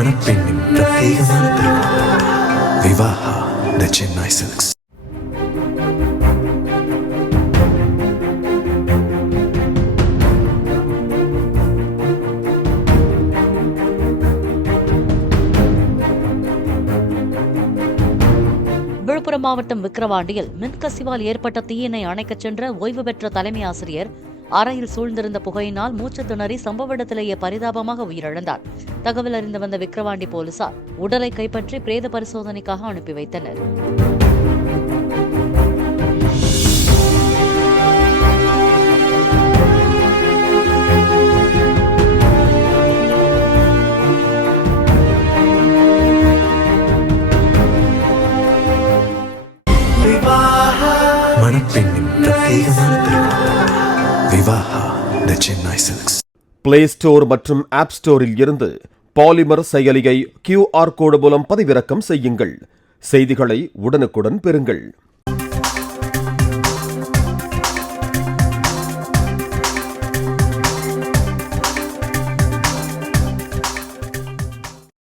மணப்பெண்ணின் பிரத்யேகமான திருமணம். விவாஹா தி சென்னை சில்க்ஸ். விழுப்புரம் மாவட்டம் விக்கிரவாண்டியில் மின்கசிவால் ஏற்பட்ட தீயினை அணைக்கச் சென்ற ஓய்வு பெற்ற தலைமை ஆசிரியர் அறையில் சூழ்ந்திருந்த புகையினால் மூச்சு திணறி சம்பவ இடத்திலேயே பரிதாபமாக உயிரிழந்தார். தகவல் அறிந்து வந்த விக்கிரவாண்டி போலீசார் உடலை கைப்பற்றி பிரேத பரிசோதனைக்காக அனுப்பி வைத்தனர். மணப்பெண்ணின் பிரத்யேகமான திருமணம். விவாஹா தி சென்னை சில்க்ஸ். பிளே ஸ்டோர் மற்றும் ஆப் ஸ்டோரில் இருந்து பாலிமர் செயலியை QR கோடு மூலம் பதிவிறக்கம் செய்யுங்கள். செய்திகளை உடனுக்குடன் பெறுங்கள்.